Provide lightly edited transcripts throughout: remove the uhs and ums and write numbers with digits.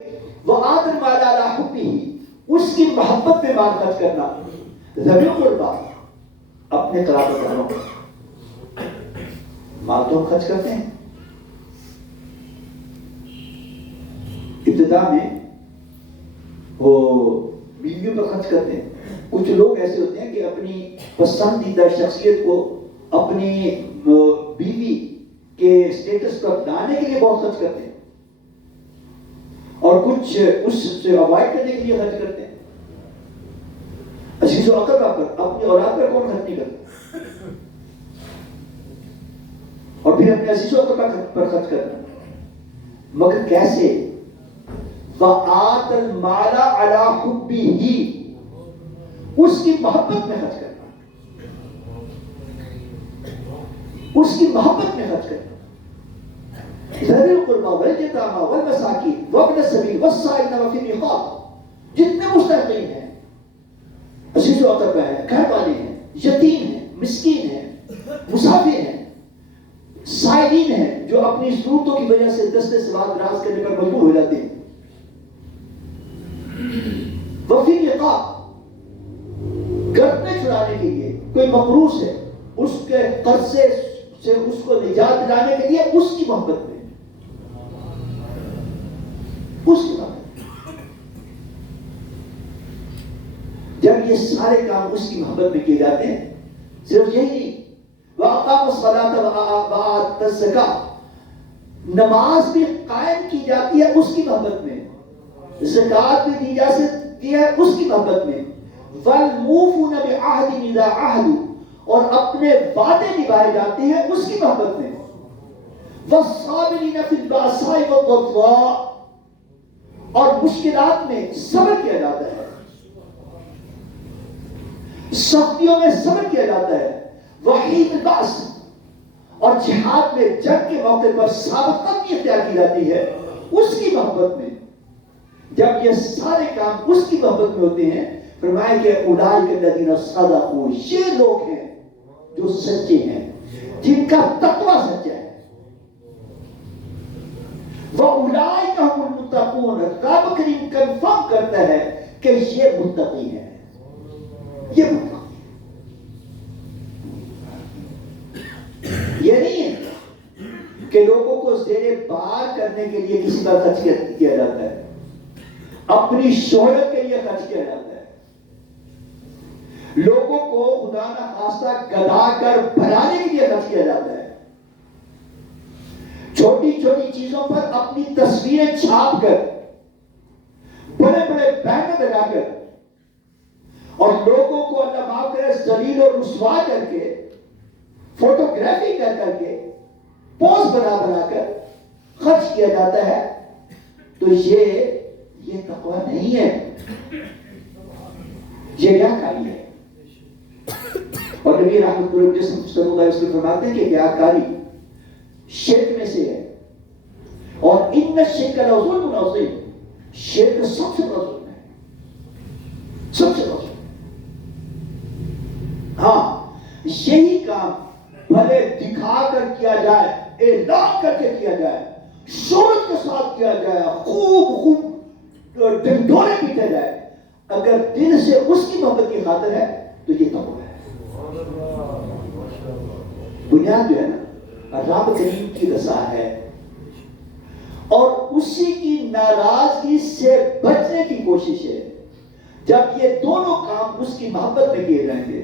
وآت المال علی حبہ، اس کی محبت میں مال خرچ کرنا. ذوی القربیٰ، اپنے قرابت داروں کو مال تو ہم خرچ کرتے ہیں. ابتدا میں وہ بیویوں پر خرچ کرتے ہیں. کچھ لوگ ایسے ہوتے ہیں کہ اپنی پسندیدہ شخصیت کو اپنی بیوی کے اسٹیٹس پر لانے کے لیے بہت خرچ کرتے ہیں، اور کچھ اس سے اوائڈ کرنے کے لیے خرچ کرتے ہیں. عزیز و اقربا پر، اپنی اولاد پر کون خرچ نہیں کرتا؟ اور پھر اپنے عزیز و اقربا پر خرچ کرنا. مگر کیسے؟ وآت المال علی حبہ، اس کی محبت میں خرچ کرنا، اس کی محبت میں خرچ کرنا. ذوی القربیٰ والیتامیٰ والمساکین وابن السبیل والسائلین وفی الرقاب، جتنے مستحقین ہیں، عزیز و اقربا ہیں، گھر والے ہیں، یتیم ہیں، مسکین ہیں، مسافر ہیں، سائلین ہیں جو اپنی ضرورتوں کی وجہ سے دست سوال دراز کرنے پر مجبور ہو جاتے ہیں. وفی الرقاب، گردنیں چھڑانے کے لیے، کوئی مقروض ہے اس کے قرض سے اس کو نجات دلانے کے لیے اس کی محبت میں، اس کی محبت. جب یہ سارے کام اس کی محبت میں کیے جاتے ہیں، صرف یہی نہیں، وَأَقَامَ الصَّلَاةَ وَآتَى الزَّكَاةَ، نماز بھی قائم کی جاتی ہے اس کی محبت میں، زکوٰۃ بھی دی جاتی ہے اس کی محبت میں. وَالْمُوفُونَ بِعَهْدِهِمْ إِذَا عَاهَدُوا، اور اپنے وعدے نبھائے جاتے ہیں اس کی محبت میں. وَالصَّابِرِينَ فِي الْبَأْسَاءِ وَالضَّرَّاءِ، اور مشکلات میں صبر کیا جاتا ہے، سختیوں میں صبر کیا جاتا ہے. وحین الباس، اور جہاد میں جنگ کے موقع پر ثابت قدمی اختیار کی جاتی ہے اس کی محبت میں. جب یہ سارے کام اس کی محبت میں ہوتے ہیں، فرمایا کہ اولئک الذین صدقوا، یہ لوگ ہیں جو سچے ہیں، جن کا تقوی سچا ہے. وَأُولَئِكَ هُمُ الْمُتَّقُونَ، رب کریم کنفرم کرتا ہے کہ یہ متقی ہیں، یہ متقی. یہ نہیں ہے کہ لوگوں کو زیر بار کرنے کے لیے کسی پر خرچ کیا جاتا ہے، اپنی شہرت کے لیے خرچ کیا جاتا ہے، لوگوں کو خدا نہ خواستہ گدا کر بھرانے کے لیے خرچ کیا جاتا ہے، چھوٹی چھوٹی چیزوں پر اپنی تصویریں چھاپ کر، بڑے بڑے بینر لگا کر، اور لوگوں کو اللہ معاف کرے ذلیل و رسوا کر کے، فوٹوگرافی کر کے، پوز بنا کر خرچ کیا جاتا ہے. تو یہ تقوی نہیں ہے، یہ ریاکاری ہے. اور نبی رحمت اللہ صلی اللہ علیہ وسلم فرماتے ہیں کہ ریاکاری شرک میں سے ہے، اور ان الشرک لظلم عظیم، شرک سب سے بڑا ظلم ہے، سب سے بڑا ظلم. ہاں، یہی کام بھلے دکھا کر کیا جائے، اعلان کر کے کیا جائے، شہرت کے ساتھ کیا جائے، خوب ڈنڈورے پیٹے جائے، اگر دل سے اس کی محبت کی خاطر ہے تو یہ تقویٰ ہے. بنیاد جو ہے نا رب کریم کی رضا ہے، اور اسی کی ناراضگی سے بچنے کی کوشش ہے. جب یہ دونوں کام اس کی محبت میں کیے جائیں گے،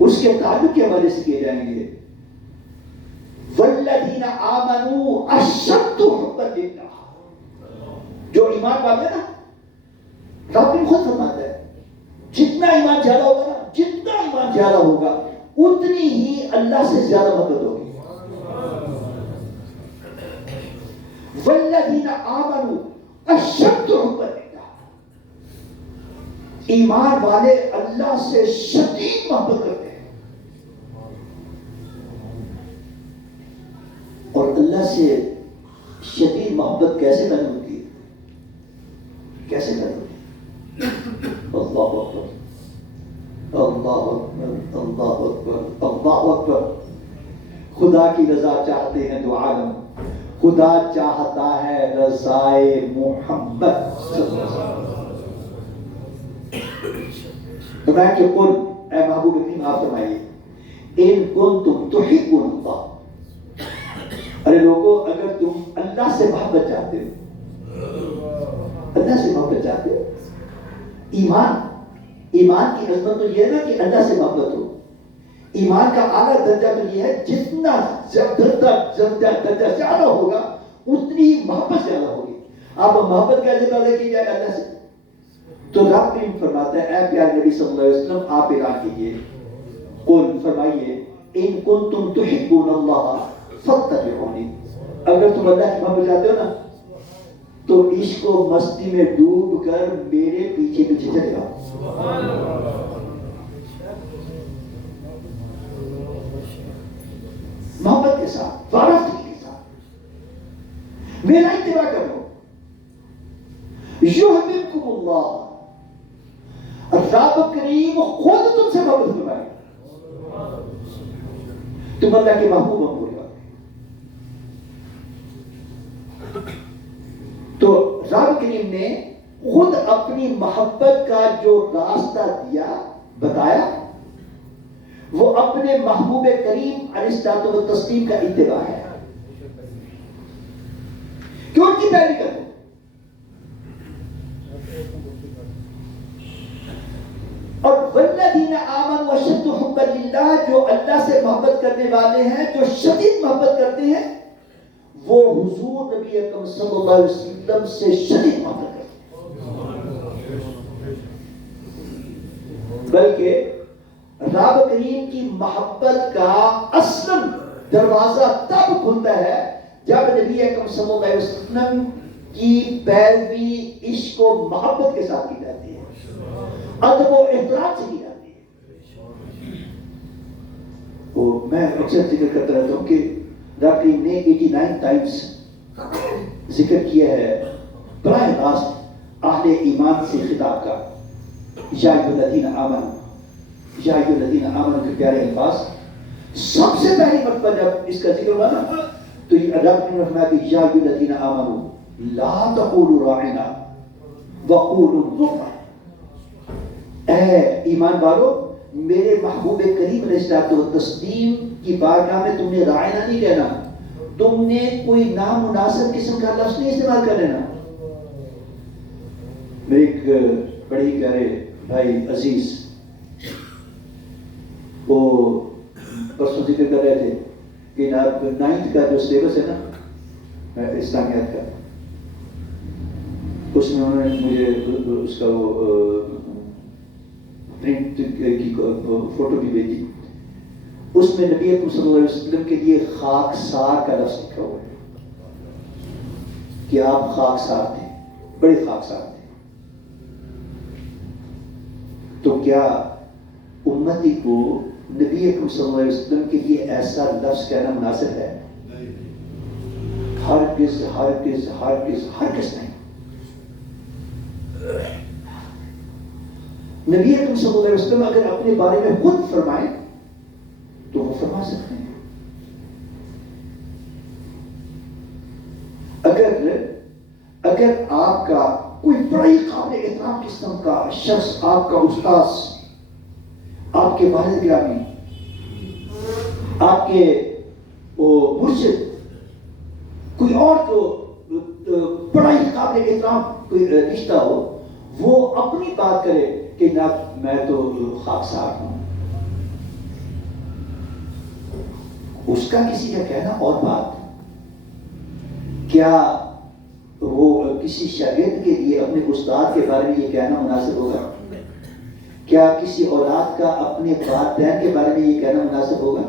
اس کے تعلق کے حوالے سے کیے جائیں گے. والذین آمنوا اشد حبا للہ، جو ایمان والے نا، رب نے خود فرماتا ہے جتنا ایمان زیادہ ہوگا نا، جتنا ایمان زیادہ ہوگا اتنی ہی اللہ سے زیادہ محبت ہوگی. والذین آمنوا اشد حبا للہ، ایمان والے اللہ سے شدید محبت کرتے ہیں. اور اللہ سے شدید محبت کیسے کرنی ہوتی ہے؟ کیسے کرنی ہوتی ہے؟ اللہ اکبر، اللہ اکبر، اللہ اکبر، اللہ اکبر. خدا کی رضا چاہتے ہیں تو عالم، خدا چاہتا ہے رضائے محمد صلی اللہ علیہ وسلم۔ فرمایا کہ قل، اے محبوب کریم آپ فرمائیے، ان کنتم تحبون اللہ، ارے لوگوں اگر تم اللہ سے محبت چاہتے ہو، اللہ سے محبت چاہتے ہو، ایمان کی عظمت تو یہ ہے نا کہ اللہ سے محبت ہو۔ ایمان کا اعلیٰ درجہ تو یہ ہے جتنا درجہ زیادہ ہوگا اتنی محبت زیادہ ہوگی۔ آپ محبت کیسے پیدا کی جائے اللہ سے؟ تو رب بھی فرماتا ہے اے پیارے نبی صلی اللہ علیہ وسلم آپ اعلان کیجئے، قل فرمائیے ان کنتم تحبون اللہ فاتبعونی، اگر تم اللہ کی محبت چاہتے ہو نا تو عشق و مستی میں ڈوب کر میرے پیچھے پیچھے چلے جاؤ۔ محبت کے ساتھ، وارفتگی کے ساتھ میرا اتباع کرو۔ یحببکم اللہ، رب کریم خود تم سے محبت فرمائے، تم اللہ کے محبوب ہو پورے وقت۔ تو رب کریم نے خود اپنی محبت کا جو راستہ دیا بتایا وہ اپنے محبوب کریم علیہ الصلوۃ والتسلیم کا اتباع ہے کہ ان کی پیروی کرو۔ اور والذین آمنوا اشد حبا للہ، جو اللہ سے محبت کرنے والے ہیں، جو شدید محبت کرتے ہیں، وہ حضور نبی اکرم صلی اللہ علیہ وسلم سے شدید محبت کرتے ہیں۔ بلکہ رب کریم کی محبت کا اصل دروازہ تب کھلتا ہے جب نبی اکرم صلی اللہ علیہ وسلم کی پیروی عشق و محبت کے ساتھ کی جاتی ہے، ادب و احترام سے کی جاتی ہے۔ وہ میں اکثر ذکر کرتا رہتا ہوں کہ رب کریم نے 89 ٹائمز ذکر کیا ہے براہ راست اہل ایمان سے خطاب کا، یا ایھا الذین آمنوا، یا ایھا الذین آمنوا کے پیارے الفاظ۔ سب سے پہلی مرتبہ جب اس کا ذکر ہوا نا تو یہ رب نے فرمایا کہ یا ایھا الذین آمنوا لا تقولوا راعنا وقولوا انظرنا، اے ایمان والو میرے محبوب کریم علیہ الصلوۃ والتسلیم کی بارگاہ میں تم نے راعنا نہیں کہنا، تم نے کوئی نامناسب قسم کا لفظ نہیں استعمال کر لینا۔ میرے ایک بڑے پیارے بھائی عزیز وہ پرسوں ذکر کر رہے تھے کہ 9th کا جو سلیبس ہے نا اسلامیات کا، اس میں انہوں نے مجھے اس کا وہ پرنٹ کی فوٹو بھی بھیجی، اس میں نبی اکرم صلی اللہ علیہ وسلم کے لیے خاکسار کا لفظ لکھا ہوا ہے کہ آپ خاکسار تھے، بڑے خاکسار تھے۔ تو کیا امتی کو نبی اکرم صلی اللہ علیہ وسلم کے لیے ایسا لفظ کہنا مناسب ہے؟ ہرگز ہرگز ہرگز ہرگز نہیں۔ نبی اکرم صلی اللہ علیہ وسلم اگر اپنے بارے میں خود فرمائیں تو وہ فرما سکتے ہیں۔ اگر آپ کا کوئی بڑی قابل احترام قسم کا شخص، آپ کا استاذ، آپ کے والد گرامی، آپ کے مرشد، کوئی اور جو بڑا ہی قابل احترام کوئی رشتہ ہو، وہ اپنی بات کرے کہ نہ میں تو خاکسار ہوں، اس کا کسی کا کہنا اور بات۔ کیا وہ کسی شاگرد کے لیے اپنے استاد کے بارے میں یہ کہنا مناسب ہوگا؟ کیا کسی اولاد کا اپنے والدین کے بارے میں یہ کہنا مناسب ہوگا؟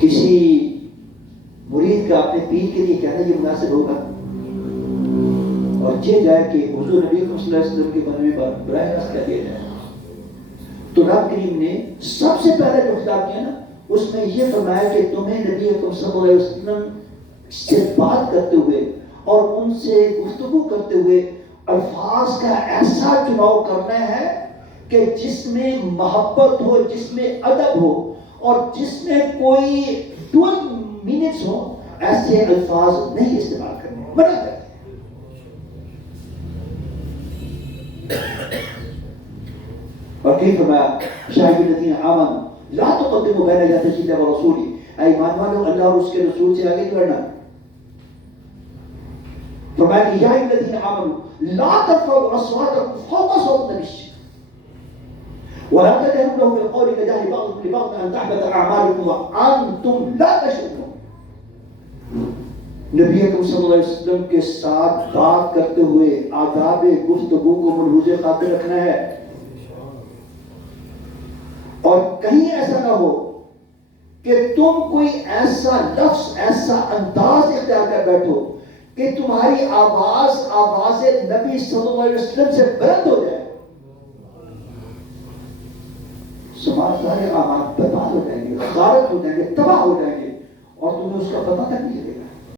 کسی مرید کا اپنے پیر کے لیے کہنا یہ مناسب ہوگا؟ اور یہ جائے کہ حضور نبی صلی اللہ علیہ وسلم کے بارے میں براہ راست کہہ دیا جائے۔ تو رب کریم نے سب سے پہلے جو خطاب کیا نا اس میں یہ فرمایا کہ تمہیں نبی اکرم صلی اللہ علیہ وسلم سے بات کرتے ہوئے اور ان سے گفتگو کرتے ہوئے الفاظ کا ایسا چناؤ کرنا ہے کہ جس میں محبت ہو، جس میں ادب ہو، اور جس میں کوئی ٹویلو منٹس ہو ایسے الفاظ نہیں استعمال کرنے، منع کرتے ہیں۔ اور کہیں فرمایا شاہد الذین آمنوا لا تقدموا بین یدی اللہ ورسولہ، اے ایمان والو اللہ اور اس کے رسول سے آگے بڑھنا۔ فرمایا کہ یا الذین آمنوا لا ترفعوا اصواتکم فوق صوت النبی ولا تجهروا له بالقول كجهر بعضكم لبعض ان تحبط اعمالكم وانتم لا تشعرون۔ نبی اکرم صلی اللہ علیہ وسلم کے ساتھ بات کرتے ہوئے آداب گفتگو کو ملحوظ خاطر رکھنا ہے، اور کہیں ایسا نہ ہو کہ تم کوئی ایسا لفظ ایسا انداز اختیار کر بیٹھو کہ تمہاری آواز نبی صلی اللہ علیہ وسلم سے بلند ہو جائے، سماج سارے اعمال برباد ہو جائیں گے، غارت ہو جائیں گے، تباہ ہو جائیں گے، اور تمہیں اس کا پتہ تک نہیں چلے گا۔